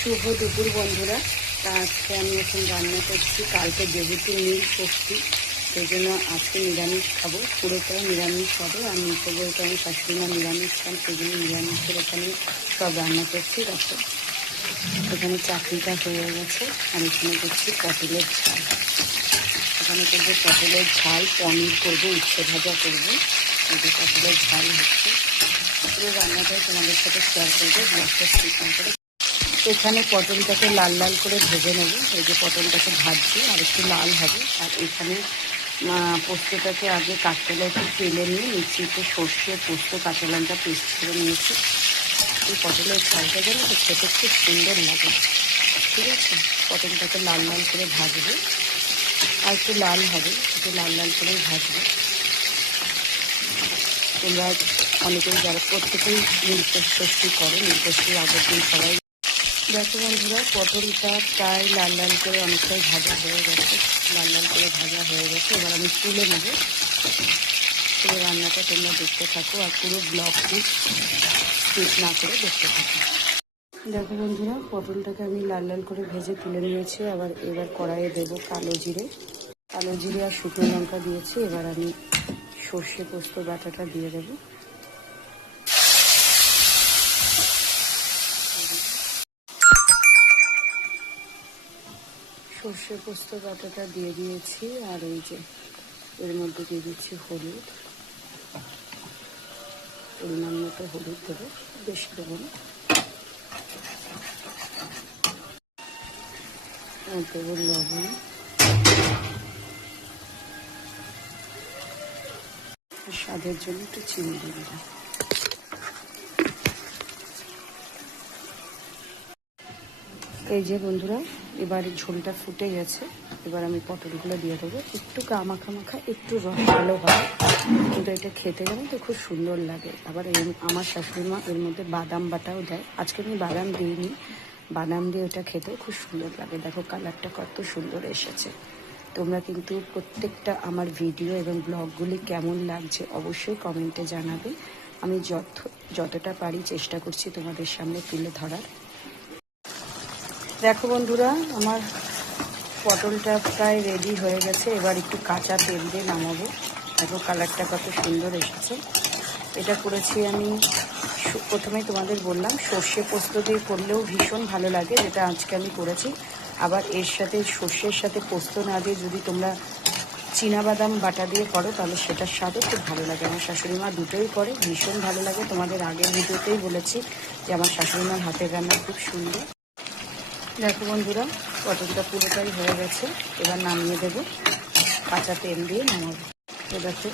শুভ দুপুর বন্ধুরা। তা আজকে আমি এখন রান্না করছি। কালকে যেহেতু নীল ষষ্ঠী, সেই জন্য আজকে নিরামিষ খাবো, পুরোটাই নিরামিষ হবে। আমি বলতে আমার শাশুড়িমা নিরামিষ খান, সেই জন্য নিরামিষের এখানে সব রান্না করছি। দেখো এখানে চাটনিটা হয়ে গেছে, আর এখানে করছি পটলের ঝাল। এখানে করবো পটলের ঝাল, পনির করবো, উচ্ছে ভাজা করবো। এই যে পটলের ঝাল হচ্ছে, পুরো রান্নাটাই তোমাদের সাথে শেয়ার করবো, ব্লগটা স্কিপ না করে। এখানে পটলটাকে লাল লাল করে ভেজে নেব। এই যে পটলটাকে ভাজছি, আর একটু লাল হবে। আর এখানে পোস্তটাকে আগে কাঁচকলা একটু তেলে নিয়ে মিক্সিতে সর্ষে, পোস্ত, কাঁচা লঙ্কা পেস্ট করে নিয়েছি। এই পটলের ঝালটা যেন তো খেতে খুব সুন্দর লাগে। ঠিক আছে, পটলটাকে লাল লাল করে ভাজবো, আর একটু লাল হবে, একটু লাল লাল করে ভাজবো। তোমরা অনেকেই যারা প্রত্যেকেই নীলষষ্ঠী করে, নীলষষ্ঠীর আগের দিন সবাই। দেখো বন্ধুরা, পটলটা প্রায় লাল লাল করে অনেকটাই ভাজা হয়ে গেছে, লাল লাল করে ভাজা হয়ে গেছে। এবার আমি তুলে নেব। পুরো রান্নাটা তোমরা দেখতে থাকো, আর পুরো ব্লগটি স্কিপ না করে দেখতে থাকো। দেখো বন্ধুরা, পটলটাকে আমি লাল লাল করে ভেজে তুলে নিয়েছি। এবার কড়াইয়ে দেবো কালো জিরে আর শুকনো লঙ্কা দিয়েছি। এবার আমি সর্ষে পোস্ত বাটাটা দিয়ে দেবো। সর্ষে পোস্ত বাটাটা দিয়ে দিয়েছি, আর এই যে এর মধ্যে দিয়ে দিচ্ছি হলুদ, পরিমাণ মতো হলুদ দেবো, বেশি দেবো না। আর দেবো লবণ, আর স্বাদের জন্য একটু চিনি দিয়ে দিলাম। এই যে বন্ধুরা, এবার ঝোলটা ফুটে গেছে। এবার আমি পটলগুলো দিয়ে দেবো। একটু মাখা মাখা, একটু রসালো হয়, কিন্তু এটা খেতে গেলে তো খুব সুন্দর লাগে। আবার আমার শাশুড়ি মা এর মধ্যে বাদাম বাটাও দেয়। আজকে আমি বাদাম দিইনি, বাদাম দিয়ে ওটা খেতেও খুব সুন্দর লাগে। দেখো কালারটা কত সুন্দর এসেছে। তোমরা কিন্তু প্রত্যেকটা আমার ভিডিও এবং ব্লগগুলি কেমন লাগছে অবশ্যই কমেন্টে জানাবে। আমি যতটা পারি চেষ্টা করছি তোমাদের সামনে তুলে ধরার। দেখো বন্ধুরা, আমার পটলটা প্রায় রেডি হয়ে গেছে। এবার একটু কাঁচা তেল দিয়ে নামাবো। দেখো কালারটা কত সুন্দর এসেছে। এটা করেছি আমি, প্রথমেই তোমাদের বললাম সর্ষে পোস্ত দিয়ে করলেও ভীষণ ভালো লাগে, যেটা আজকে আমি করেছি। আবার এর সাথে সর্ষের সাথে পোস্ত না দিয়ে যদি তোমরা চীনাবাদাম বাটা দিয়ে করো, তাহলে সেটার স্বাদও খুব ভালো লাগে। আমার শাশুড়ি মা দুটোই করে, ভীষণ ভালো লাগে। তোমাদের আগের ভিডিওতেই বলেছি যে আমার শাশুড়ি মার হাতের রান্না খুব সুন্দর। দেখো বন্ধুরা, পটলটা পুরোটাই হয়ে গেছে। এবার নামিয়ে দেবো, কাঁচা তেল দিয়ে নামাবো। তো দেখো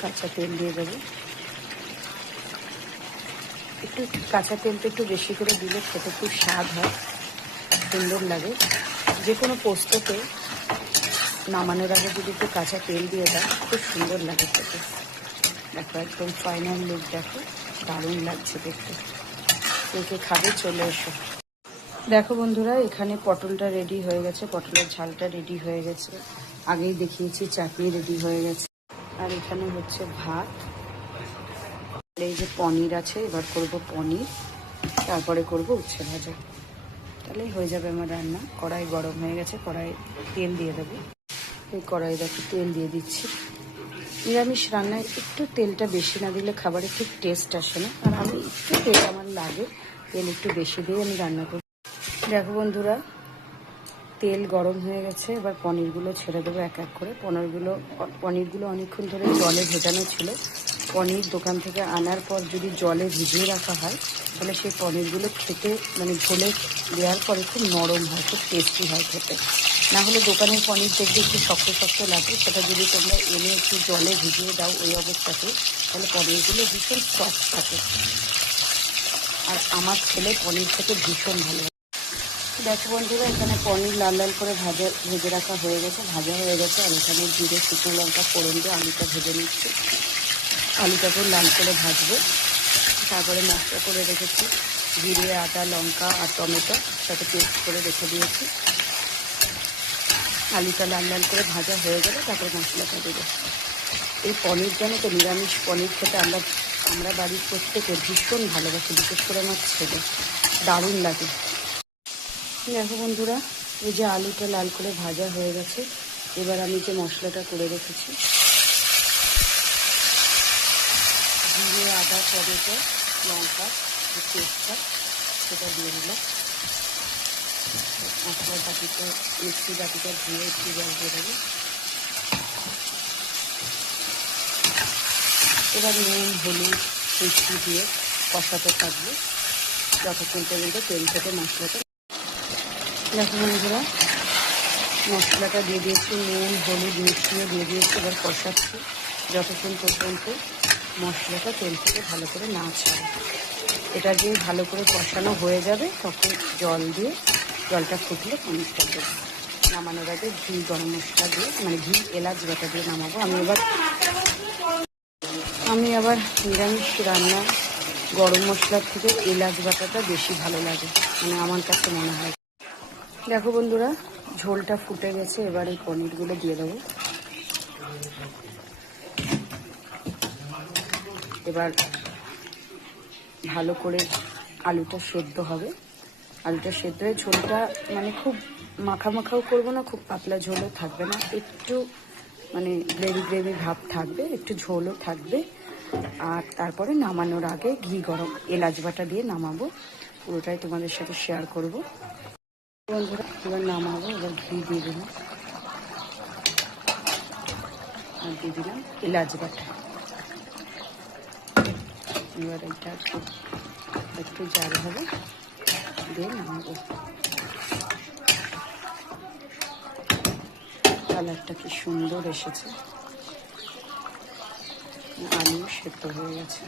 কাঁচা তেল দিয়ে দেবো। একটু কাঁচা তেলটা একটু বেশি করে দিলে খেতে খুব স্বাদ হয়, সুন্দর লাগে। যে কোনো পোস্ততে নামানোর আগে যদি একটু কাঁচা তেল দিয়ে দাও, খুব সুন্দর লাগে খেতে। দেখো একদম ফাইনাল লুক, দেখো দারুণ লাগছে দেখতে। কে খাবে চলে এসো। দেখো বন্ধুরা, এখানে পটলটা রেডি হয়ে গেছে, পটলের ঝালটা রেডি হয়ে গেছে, আগেই দেখিয়েছি। চাটনি রেডি হয়ে গেছে, আর এখানে হচ্ছে ভাত। এই যে পনির আছে, এবার করব পনির, তারপরে করব উচ্ছে ভাজা। তাহলেই হয়ে যাবে আমার রান্না। কড়াই গরম হয়ে গেছে, কড়াই তেল দিয়ে দেবো। এই কড়াই দেখো তেল দিয়ে দিচ্ছি। নিরামিষ রান্নায় একটু তেলটা বেশি না দিলে খাবারে ঠিক টেস্ট আসে না, আর আমি একটু তেল আমার লাগে, তেল একটু বেশি দিয়ে আমি রান্না করি। দেখো বন্ধুরা, তেল গরম হয়ে গেছে। এবার পনিরগুলো ছেড়ে দেবো এক এক করে। পনিরগুলো অনেকক্ষণ ধরে জলে ভেজানো ছিল। পনির দোকান থেকে আনার পর যদি জলে ভিজিয়ে রাখা হয়, তাহলে সেই পনিরগুলো খেতে ঝোলে দেওয়ার পরে খুব নরম হয়, খুব টেস্টি হয় খেতে। না হলে দোকানের পনির দেখবে একটু শক্ত শক্ত লাগে। সেটা যদি তোমরা এনে একটু জলে ভিজিয়ে দাও ওই অবস্থাতে, তাহলে পনিরগুলো ভীষণ সফট থাকে। আর আমার ছেলে পনির খেতে ভীষণ ভালো। দেখো বন্ধুরা, এখানে পনির লাল লাল করে ভেজে রাখা হয়ে গেছে, ভাজা হয়ে গেছে। আর এখানে জিরে, শুকনো লঙ্কা ফোড়ন দিয়ে আলুটা ভেজে নিচ্ছি। আলুটাকেও লাল করে ভাজবো। তারপরে মশলা করে রেখেছি জিরে, আদা, লঙ্কা আর টমেটো, সাথে পেস্ট করে রেখে দিয়েছি। আলুটা লাল লাল করে ভাজা হয়ে গেলে তারপরে মশলাটা দেবো। এই পনির জানো তো, নিরামিষ পনির খেতে আমরা বাড়ির প্রত্যেকে ভীষণ ভালোবাসি, বিশেষ করে আমার ছেলে, দারুণ লাগে। দেখো বন্ধুরা, এই যে আলুটা লাল করে ভাজা হয়ে গেছে। এবার আমি যে মশলাটা করে রেখেছি, জিরে, আদা, টমেটো, লঙ্কা, তেজপাতা, সেটা দিয়ে দিলাম। মশলার বাটিটা, মিক্সি বাটিটা ধুয়ে একটু জল দিয়ে দেবো। এবার নুন, হলুদ, মিষ্টি দিয়ে কষাতে থাকবে যতক্ষণ পর্যন্ত তেল থেকে মশলাটা। দেখো বন্ধুরা, মশলাটা দিয়ে দিয়েছি, নুন, হলুদ, মিষ্টিও দিয়ে দিয়েছি। এবার কষাচ্ছি যতক্ষণ পর্যন্ত মশলাটা তেল থেকে ভালো করে না ছাড়ে। এটা দিয়ে ভালো করে কষানো হয়ে যাবে, তখন জল দিয়ে, জলটা ফুটলে পনিরটা দেবো। নামানোর আগে ঘি, গরম মশলা দিয়ে, মানে ঘি, এলাচ বাটা দিয়ে নামাবো। আমি আবার নিরামিষ রান্না গরম মশলার থেকে এলাচ বাটাটা বেশি ভালো লাগে, মানে আমার কাছে মনে হয়। দেখো বন্ধুরা, ঝোলটা ফুটে গেছে। এবার এই পনিরগুলো দিয়ে দেবো। এবার ভালো করে আলুটা সেদ্ধ হবে। আলুটা সেদ্ধ হয়ে ঝোলটা মানে খুব মাখা মাখাও করবো না, খুব পাতলা ঝোলও থাকবে না, একটু মানে গ্রেভি গ্রেভি ভাব থাকবে, একটু ঝোলও থাকবে। আর তারপরে নামানোর আগে ঘি, গরম এলাচ বাটা দিয়ে নামাবো। পুরোটাই তোমাদের সাথে শেয়ার করব বন্ধুরা। এবার নামাবো। এবার ঘি দিয়ে দিলাম আর দিয়ে দিলাম এলাচ বাটা। এবার এটা একটু জাল হবে, দিয়ে নামাবো। কালারটা কি সুন্দর এসেছে, আলু সেদ্ধ হয়ে গেছে।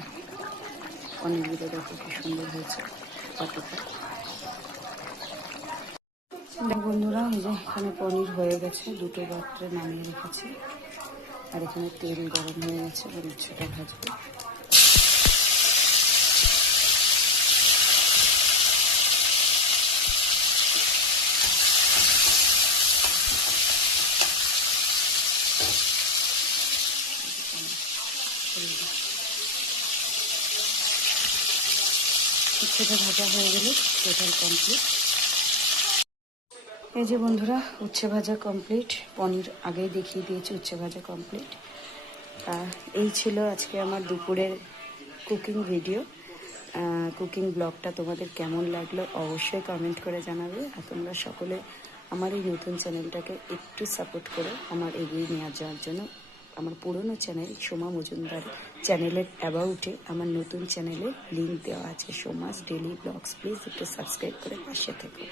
পনিরগুলো দেখো কি সুন্দর হয়েছে পাতাটা। বন্ধুরা, এই যে এখানে পনির হয়ে গেছে, দুটো পাত্রে নামিয়ে রেখেছি। আর এখানে তেল গরম হয়ে গেছে, এবার উচ্ছেটা ভাজবো। উচ্ছেটা ভাজা হয়ে গেলে টোটাল কমপ্লিট। এই যে বন্ধুরা, উচ্ছে ভাজা কমপ্লিট। পনির আগেই দেখিয়ে দিয়েছি, উচ্ছে ভাজা কমপ্লিট। এই ছিল আজকে আমার দুপুরের কুকিং ভিডিও। কুকিং ব্লগটা তোমাদের কেমন লাগলো অবশ্যই কমেন্ট করে জানাবে। আর তোমরা সকলে আমার এই নতুন চ্যানেলটাকে একটু সাপোর্ট করো আমার এগিয়ে নিয়ে যাওয়ার জন্য। আমার পুরনো চ্যানেল সোমা মজুমদার চ্যানেলের অ্যাবাউটে আমার নতুন চ্যানেলের লিঙ্ক দেওয়া আছে, সোমাস ডেলি ব্লগস। প্লিজ একটু সাবস্ক্রাইব করে পাশে থেকো।